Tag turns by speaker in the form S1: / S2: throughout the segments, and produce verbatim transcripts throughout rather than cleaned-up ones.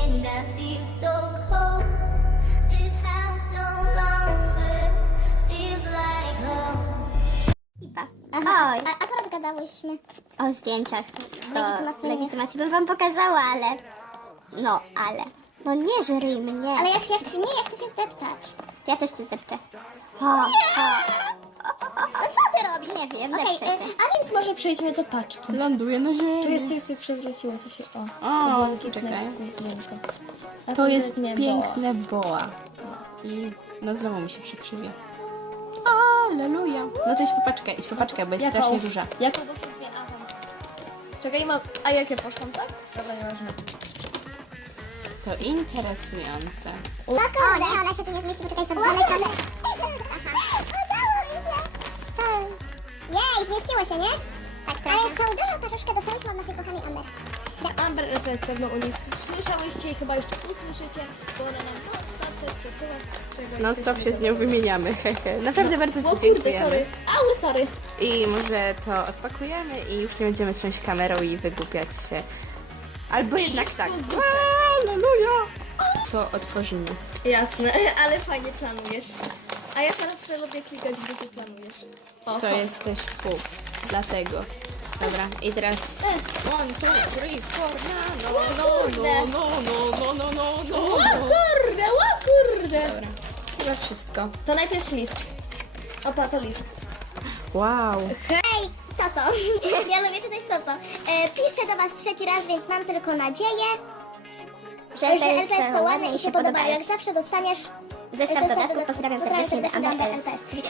S1: and I feel so cold. This house no longer feels like home.
S2: Oj, a, akurat gadałyśmy o zdjęciach do
S3: Legitymacyjnych.
S2: legitymacji. Bym wam pokazała, ale... No, ale... No nie żryj mnie.
S3: Ale jak ja chcę, nie, ja chcę się zdeptać.
S2: Ja też się zdepczę. Ho, ho.
S3: No co ty robisz?
S2: Nie wiem,
S3: Okej,
S2: depczę się.
S3: y, a więc może przejdźmy do paczki.
S4: Ląduje na ziemi.
S3: To jest coś, co przewróciło ci się. O,
S4: O,
S3: błękitne
S4: czekaj.
S3: kółko. A
S4: To jest
S3: konkretnie
S4: piękne boa. I no znowu mi się przykrzywie. Aleluja. No to idź po paczkę, idź po paczkę, bo jest
S3: Jaką?
S4: strasznie duża.
S3: Jaką dosłownie? Aha. Czekaj, mam... A jakie poszłam, tak? Dobra, nieważne.
S4: To interesujące.
S2: O, nie, ona się tu nie zmieści, poczekaj, co mamy tam.
S3: Udało mi się!
S2: To... Jej, zmieściło się, nie? Tak, trochę.
S3: Ale z tą dużą paczuszkę dostaliśmy od naszej kochanej Amber. Amber to jest pewno u niej słyszałyście i chyba jeszcze usłyszycie, bo ona nam non-stop coś przesyła, z czego
S4: No stop się z nią wymieniamy, hehe. Naprawdę bardzo
S3: O
S4: Ci
S3: kurde,
S4: dziękujemy.
S3: sorry. Ały, sorry.
S4: I może to odpakujemy i już nie będziemy trząść kamerą i wygłupiać się. Albo jednak tak.
S3: zupę.
S4: Aleluja! To otworzymy.
S3: Jasne, ale fajnie planujesz. A ja zawsze lubię klikać, gdy ty planujesz. O,
S4: To jesteś fu. Dlatego. Dobra, i teraz... One, two, three, four, no, no, no, no, no, no, no, no, no,
S3: O
S4: no.
S3: kurde, o kurde.
S4: Dobra, chyba wszystko.
S3: To najpierw list. Opa, to list.
S4: Wow.
S2: Hej, co co? Ja lubię czytać co co. E, piszę do was trzeci raz, więc mam tylko nadzieję, że
S3: Że L P S są ładne i się podobają.
S2: Jak
S3: Jak zawsze dostaniesz
S2: Zestaw dodatków. Pozdrawiam serdecznie do Amber L.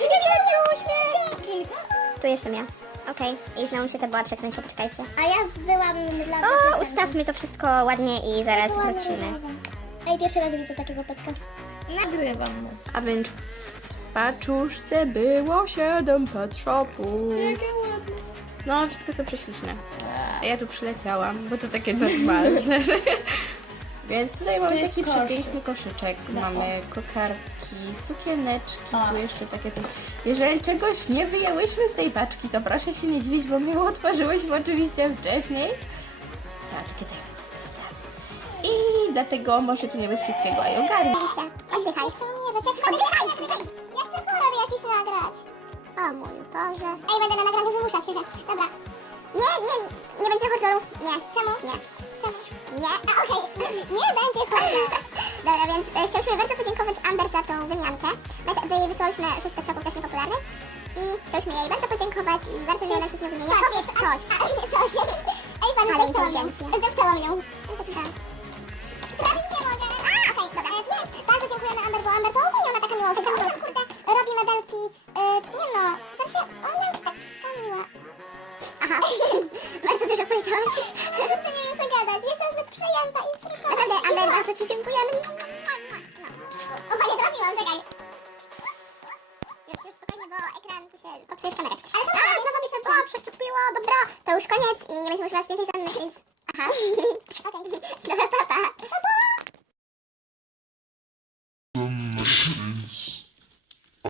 S2: Tu jestem ja. Okej, i znowu się to była przekręciła, poczekajcie.
S3: A ja byłam dla
S2: O, ustawmy to wszystko ładnie i zaraz wrócimy.
S3: Ej, pierwszy raz widzę takiego petka. Nagrywam mu.
S4: A więc w paczuszce było siedem pet shopów.
S3: Jakie ładne.
S4: No, wszystko są prześliczne. A ja tu przyleciałam, bo to takie normalne. Więc tutaj mamy
S3: jest
S4: taki
S3: koszyk.
S4: przepiękny koszyczek. Mamy kokardki, sukieneczki,
S3: A.
S4: tu jeszcze takie coś. Jeżeli czegoś nie wyjęłyśmy z tej paczki, to proszę się nie dziwić, bo my ją otworzyłyśmy oczywiście wcześniej. Tak, takie tajemnice specjalne. I dlatego może tu nie być wszystkiego, a i ogarnij.
S2: Oddychaj. Oddychaj! Ja chcę horror jakiś nagrać. O mój Boże. Ej, będę na nagraniu wymuszać. Dobra. Nie, nie, nie będzie horrorów. Nie. Czemu? Nie. Czemu? Nie? A, okej. Nie będzie horror. Dobra, więc e, chcieliśmy bardzo podziękować Amber za tą wymiankę. My te- wy- wysyłałyśmy szóstkę czoków też niepopularnych. I chcieliśmy jej bardzo podziękować i bardzo miło nam się z nią wymieniać. Powiedz coś. Coś. Ej, pani zdeptałam ją. Zdeptałam ją. Prawie nie mogę. A, okej, dobra. E, Więc bardzo dziękujemy Amber, bo Amber to ogólnie ona taka miła osoba. Ona kurde robi modelki. E, nie no, w sensie ona taka miła. Aha, bardzo dużo powiedziałam. Kurde, nie wiem co gadać. Jestem zbyt przejęta i wzruszona. Naprawdę, Amber, bardzo ci dziękujemy. No. Opa, nie trafiłam, czekaj. Już, już spokojnie, bo ekran tu się popsujesz kamerę. Ale to A, znowu mi się to przyczepiło. Dobra, to już koniec i nie będziemy już raz więcej zamknąć, więc... Aha. Okej, dobra, pa, pa. Pa, pa.